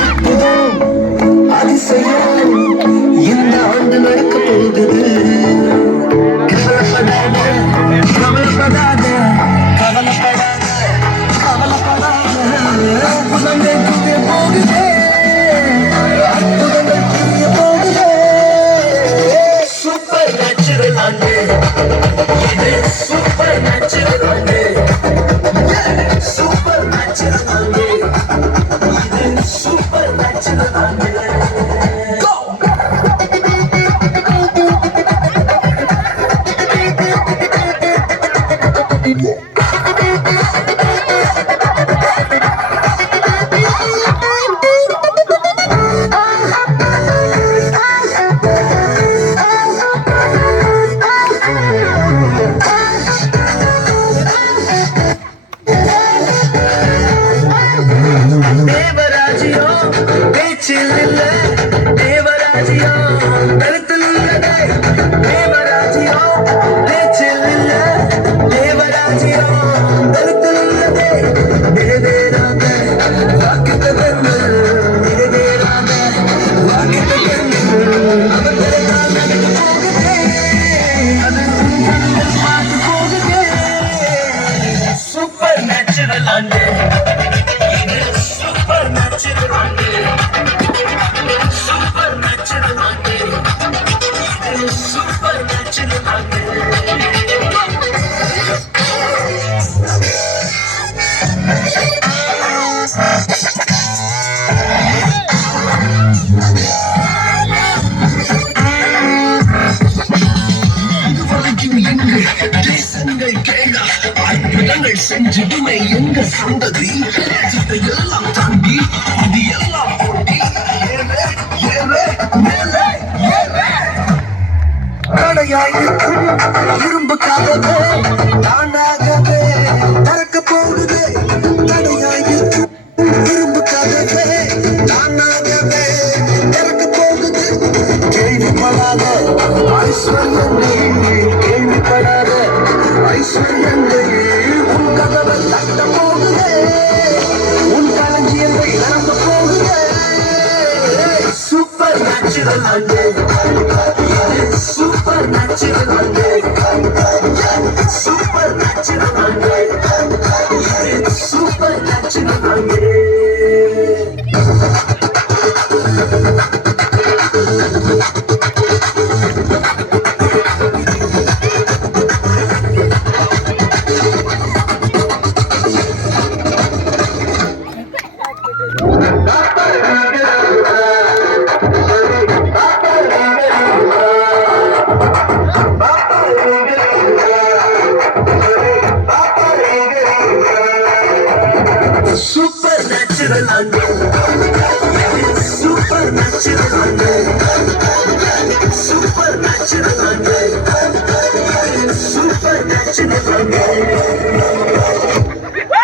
அற்புதம் அதிசயம் இந்த ஆண்டு நடக்க போகுது. கவலைப்படாத கவலைப்படாத கவலைப்படாத கவலைப்படாத அற்புதங்கள் புரிய போகுதே, அற்புதங்கள் புரிய போகுதே. சூப்பர் நேச்சுரல் ஆண்டு இது, சூப்பர் நேச்சுரல் ஆண்டு, சூப்பர் நேச்சுரல் ஆண்டு இது, சூப்பர் நேச்சுரல் ஆண்டு. தேவராஜ்யம் பேச்சில் இல்ல, தேவராஜ்யம் கருத்தில் உள்ளதே. தேவராஜ்யம் பேச்சில் இல்ல, தேவராஜ்யம் கருத்தில் உள்ளதே. நிறைவேறாத வாக்குத்தத்தங்கள், நிறைவேறாத வாக்குத்தத்தங்கள் அவர்களுக்காக நடக்க போகுதே. அது உங்கள் பார்த்து போகுதே. சூப்பர் நேச்சுரல் ஆண்டு, super natural ஆண்டு, super natural ஆண்டு, super natural ஆண்டு. இதுவரைக்கும் எங்கள் தேசங்கள் கேளா, அற்புதங்கள் செஞ்சிடுமே எங்க சந்ததி. இதையெல்லாம் தாண்டி இது எல்லாம் போட்டி, ஏலே ஏலே மேலே ஏலே. தடையாயிருக்கும் இரும்பு காதலே தானாகவே திறக்க போகுது. தடையாயிருக்கும் இரும்பு காதலே தானாகவே திறக்க போகுது. கேள்விப்படாத ஐஸ்வர்யங்கள், கேள்விப்படாத ஐஸ்வர்யங்கள் உன் கதவை தட்ட போகுதே. உன் களஞ்சியங்கள் நடந்து போகுதே. சூப்பர் நேச்சுரல் ஆண்டு, சூப்பர் நேச்சுரல் ஆண்டு, சூப்பர் நேச்சுரல் ஆண்டு, சூப்பர் நேச்சுரல் ஆண்டு. Super natural ஆண்டு, super natural ஆண்டு, super natural ஆண்டு, super natural ஆண்டு.